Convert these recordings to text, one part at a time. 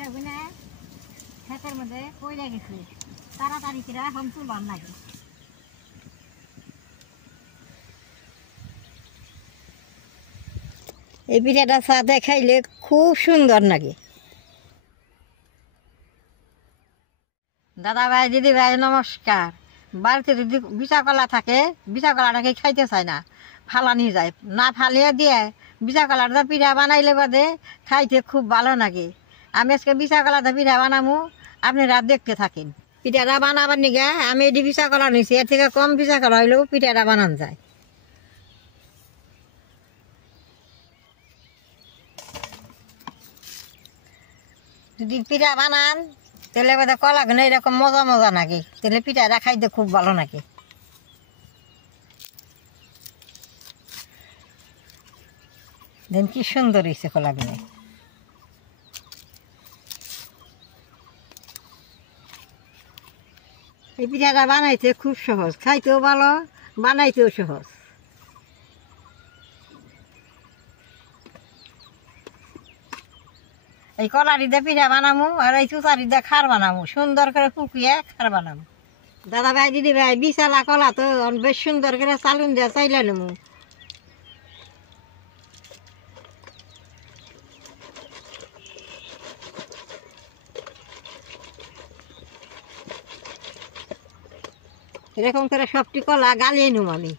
সেগুলো ক্ষেতের মধ্যে পড়ে গেছে, তাড়াতাড়ি করে এখন তুলবার লাগে। এই পিঠাটা সাথে খাইলে খুব সুন্দর লাগে। দাদা ভাই, দিদি ভাই, নমস্কার। বাড়িতে যদি বিচা কলা থাকে, বিচা কলাটাকে খাইতে চায় না, ফালানি যায় না, ফালিয়ে দিয়ে বিচা কলাটা পিঠা বানাইলে বাদে খাইতে খুব ভালো লাগে। আমি আজকে বিচা কলাতে পিঠা বানাবো, আপনি রাত দেখতে থাকেন। পিঠাটা বানাবার নিগা আমি এটি বিচা কলা নিয়েছি, এর থেকে কম বিচা কলা হইলেও পিঠাটা বানানো যায়। যদি পিঠা বানান তাহলে বোধ কলা গুলো এরকম মজা মজা লাগে, তাহলে পিঠাটা খাইতে খুব ভালো লাগে। দেন কি সুন্দর হয়েছে কলাগুলো। এই পিঠাটা বানাইতে খুব সহজ, খাইতেও ভালো, বানাইতেও সহজ। এই কলারি দিয়ে পিঠা বানাবো আর এই চুচারি দিয়ে খার বানাবো, সুন্দর করে কুকিয়ে খার বানাবো। দাদা ভাই, দিদি ভাই, বিশালা কলা তো বেশ সুন্দর করে চালুন দিয়ে চাইলে নেবো। এরকম করে সবটি কলা গালিয়ে নেব আমি।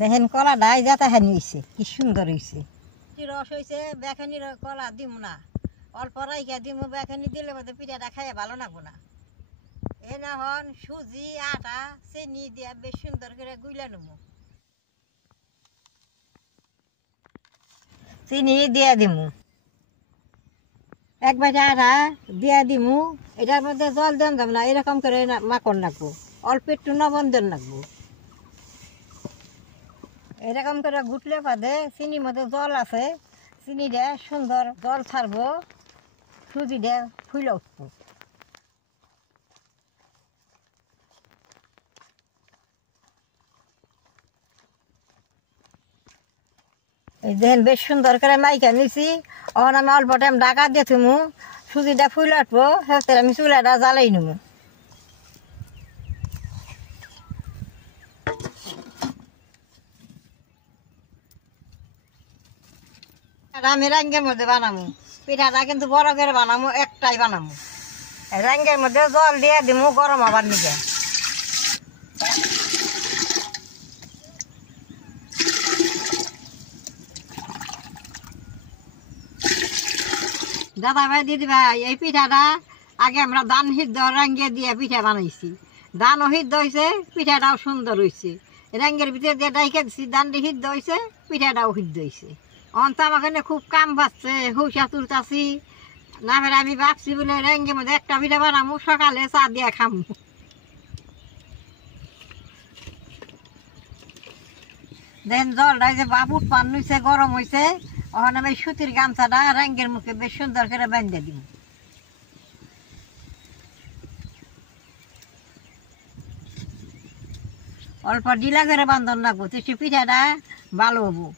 দেখেন কলা ডাই যাতে হানি হয়েছে, কি সুন্দর হয়েছে। রস হয়েছে, বেখানির কলা দিব না, অল্প রাইখা দিব। বেখানি দিলে বোধ পিঠাটা খাইয়ে ভালো লাগবো না। এ না হন সুজি, আটা, চিনি দিয়ে বেশ সুন্দর করে গুইলা নেব। চিনি দিয়ে দিব, এক বাটি আটা দিয়ে দিব। এটার মধ্যে জল দেন যাব না, এরকম করে মাখন লাগবো, অল্প একটু লবণ দেন লাগবো। এরকম করে গুটলে বাদে চিনির মধ্যে জল আছে, চিনি দিয়ে সুন্দর জল ছাড়বো, সুজি দিয়ে ফুলে উঠবো। এই দেখেন বেশ সুন্দর করে মাইকা নিছি। এখন আমি অল্প টাইম ঢাকা দিয়ে থুমু, সুজিটা ফুলে উঠবো, সেটা আমি চুলাটা জ্বালাই নেব। আমি রাঙ্গের মধ্যে বানাবো পিঠাটা, কিন্তু বড় করে বানাবো, একটাই বানাবো। রাঙ্গের মধ্যে জল দিয়ে দিব গরম হবার নিকে। দাদা ভাই, দিদি ভাই, এই পিঠাটা আগে আমরা ধান সিদ্ধ রাঙ্গে দিয়ে পিঠা বানাইছি। ধানও সিদ্ধ হয়েছে, পিঠাটাও সুন্দর হয়েছে। রাঙ্গের ভিতরে দিয়ে ডাইকে দিচ্ছি, ধানটি সিদ্ধ হয়েছে, পিঠাটাও সিদ্ধ হয়েছে। অন্ত আমার খুব কাম বাড়ছে, হৌসা তুলতাছি না। ফের আমি ভাবছি বলে রাঙ্গের মধ্যে একটা পিঠা বানাবো, সকালে চা দিয়ে খামু। দেখেন জলটা যে বাবুট পান হয়েছে, গরম হয়েছে। ওখানে আমি সুতির গামছাটা রাঙ্গের মুখে বেশ সুন্দর করে বেঁধে দিব। অল্প ঢিলা করে বান্ধন রাখবো, তো পিঠাটা ভালো হবো।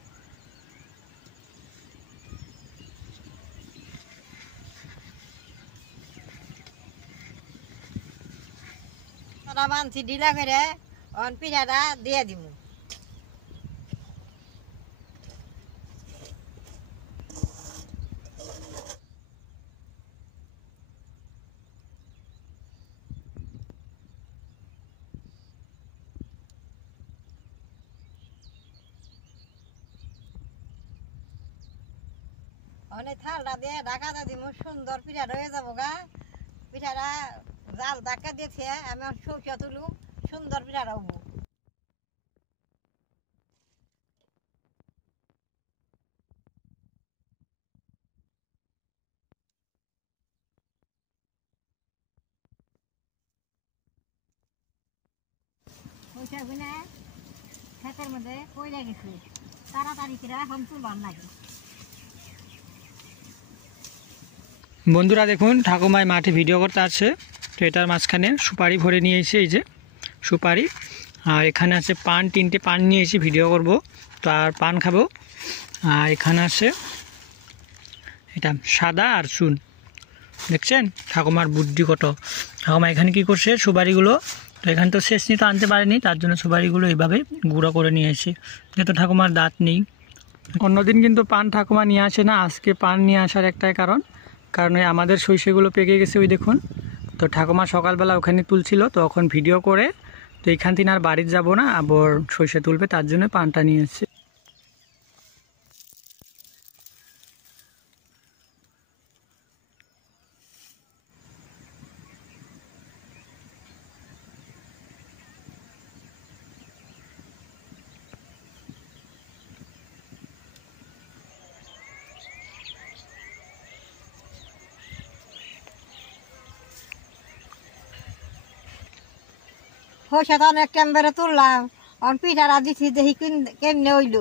বানছি ঢিলা করে, পিঠাটা দিয়ে দিব। অনেক থালটা দিয়ে ঢাকা দিব, সুন্দর পিঠাটা হয়ে যাবো গা। পিঠাটা জাল ধাক্কা দিয়েছে, আমি সৌসা তুলু, সুন্দর পিঠা পিঠা রাখবো। ক্ষেতের মধ্যে কইলা গেছে তাড়াতাড়ি করে এখন তুলবার লাগে। বন্ধুরা দেখুন ঠাকুমায় মাঠে ভিডিও করতে আছে, তো এটার মাঝখানে সুপারি ভরে নিয়ে এসে, এই যে সুপারি, আর এখানে আছে পান, 3টে পান নিয়ে এসে ভিডিও করব, তো আর পান খাবো। আর এখানে আছে এটা সাদা আর চুন, দেখছেন ঠাকুমার বুদ্ধি কত। ঠাকুমা এখানে কি করছে, সুপারিগুলো তো এখানে তো শেষ নিয়ে তো আনতে পারেনি, তার জন্য সুপারিগুলো এইভাবে গুঁড়ো করে নিয়ে এসে, যেহেতু ঠাকুমার দাঁত নেই। অন্যদিন কিন্তু পান ঠাকুমা নিয়ে আসে না, আজকে পান নিয়ে আসার একটাই কারণ ওই আমাদের সরিষাগুলো পেকে গেছে, ওই দেখুন। তো ঠাকুমা সকালবেলা ওখানে তুলছিল, তো এখন ভিডিও করে তো এখান থেকে আর বাড়িতে যাব না, আবার সরিষা তুলবে, তার জন্য পানটা নিয়ে এসেছে। পয়সা তো অনেক টাইম তুললাম, অন পিঠাটা দিচ্ছি দেখি কেমনে হইল।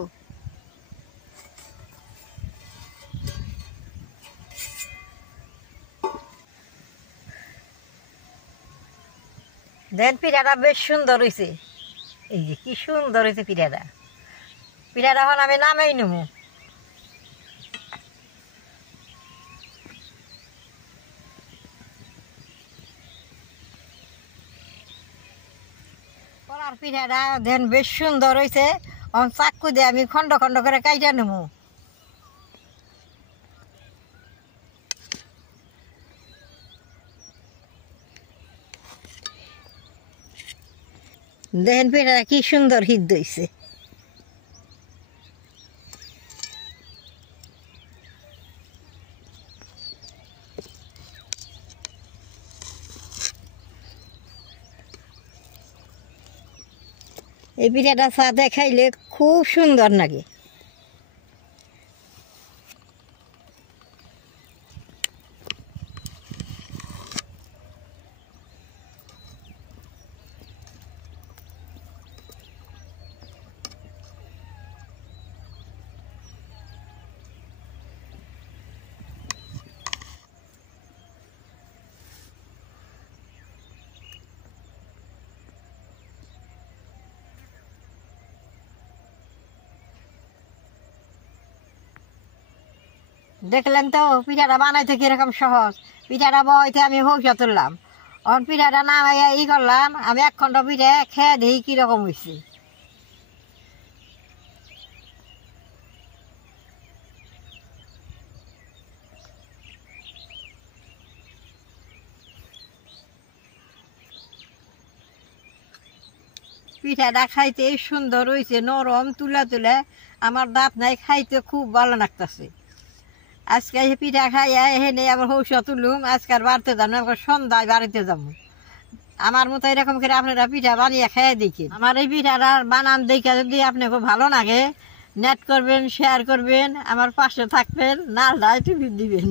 দেন পিঠাটা বেশ সুন্দর হয়েছে, এই যে কি সুন্দর হয়েছে পিঠাটা। পিঠাটা এখন আমি নামেই নেবো। কলার পিঠাটা দেন বেশ সুন্দর হয়েছে, চাকু দিয়ে আমি খন্ড খন্ড করে কাইটা নেবো। দেখেন পিঠাটা কি সুন্দর সিদ্ধ হয়েছে। এই পিঠাটা সাথে খাইলে খুব সুন্দর লাগে। দেখলেন তো পিঠাটা বানাইতে কিরকম সহজ। পিঠাটা বইতে আমি হৌসা তুললাম, পিঠাটা নামাইয়া করলাম, আমি 1 খন্ড পিঠা খেয়ে দেখি কিরকম হয়েছে। পিঠাটা খাইতে সুন্দর হয়েছে, নরম তুলা তুলে, আমার দাঁত নাই, খাইতে খুব ভালো লাগতেছে। আজকে পিঠা খাইয়া এনে আবার হৌসা তুলুম, আজকাল বাড়তে যাবো, আবার সন্ধ্যায় বাড়িতে যাবো। আমার মতো এরকম করে আপনারা পিঠা বানিয়ে খেয়ে দেখেন। আমার এই পিঠাটা বানান দেখে যদি আপনাকে ভালো লাগে, নেট করবেন, শেয়ার করবেন, আমার পাশে থাকবেন, নালটা একটু দিবেন।